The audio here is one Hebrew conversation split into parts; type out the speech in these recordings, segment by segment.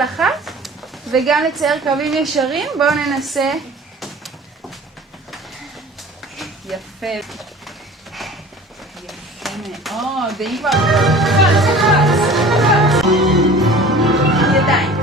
רגל אחת וגם לצייר קווים ישרים. בואו ננסה. יפה. יפה מאוד. ואם כבר... ידיים.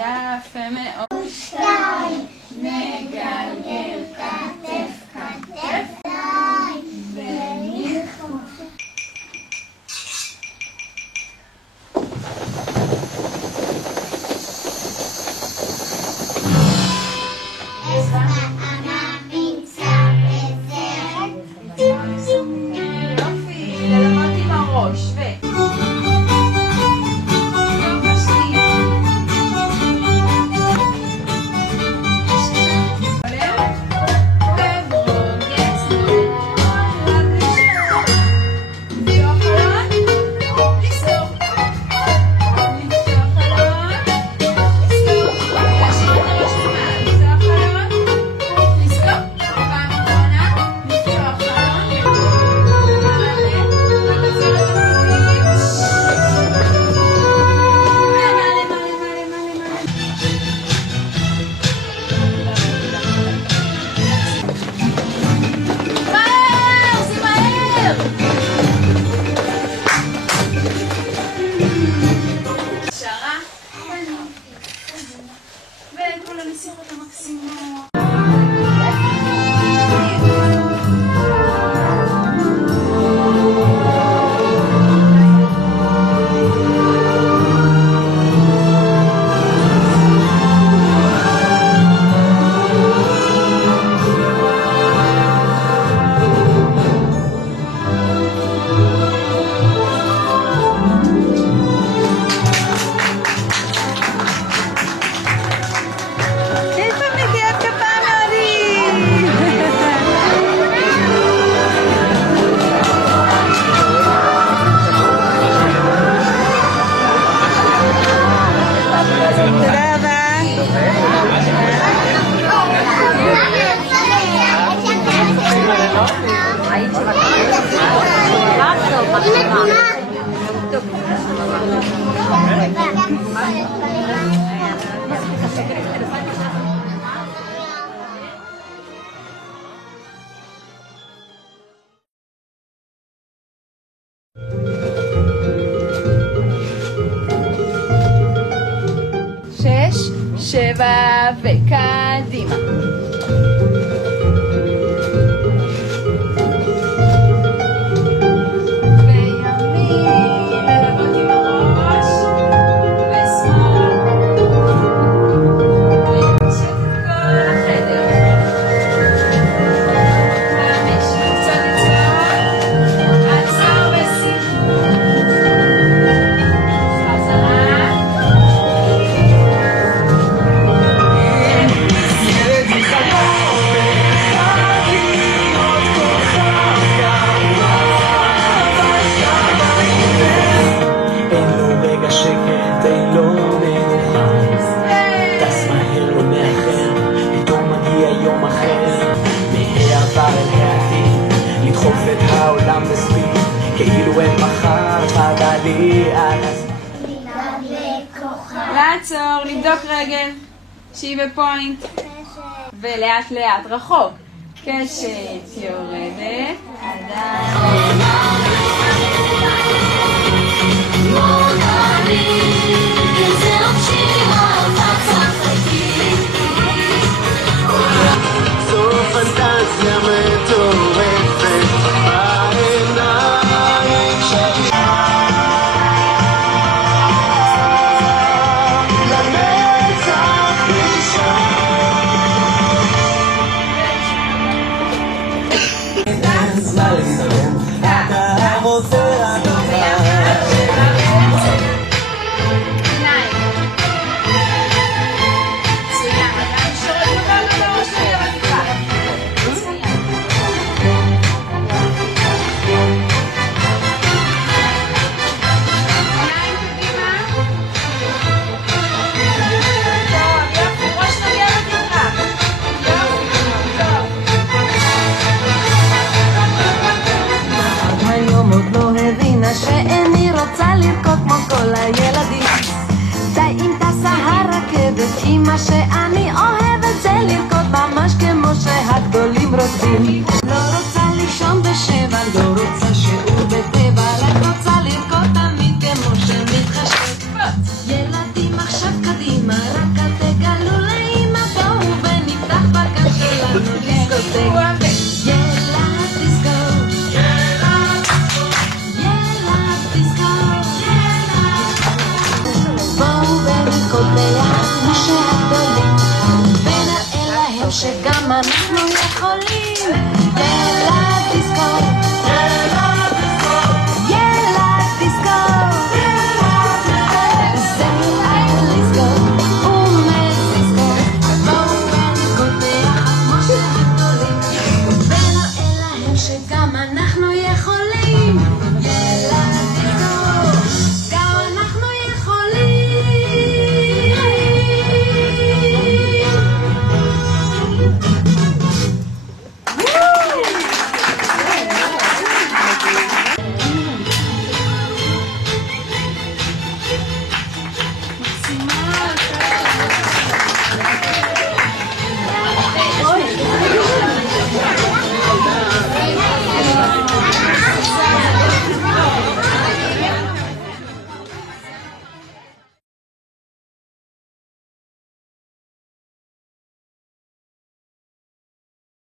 יפה מאוד. שתיים, נגלגל כתף כתף, וניחום. יופי, ללמוד עם הראש 7 וקדימה. לעצור, לבדוק רגל שהיא בפוינט ולאט לאט רחוק, קשת יורדת זו פנטזיה מטורפת בעיניים שלי שאיני רוצה לרקוד כמו כל הילדים. די אם טסה הרכבת, אמא שאני אוהבת זה לרקוד ממש כמו שהגדולים רוקדים. לא רוצה לישון ב7, לא רוצה שיעור בטבע, רק רוצה לרקוד תמיד כמו שמתחשב. ילדים עכשיו קדימה, רק אל תגלו לאמא, בואו ונפתח בגן שלנו דיסקוטק. בואו ונרקוד ביחד כמו שהגדולים, ונראה להם שגם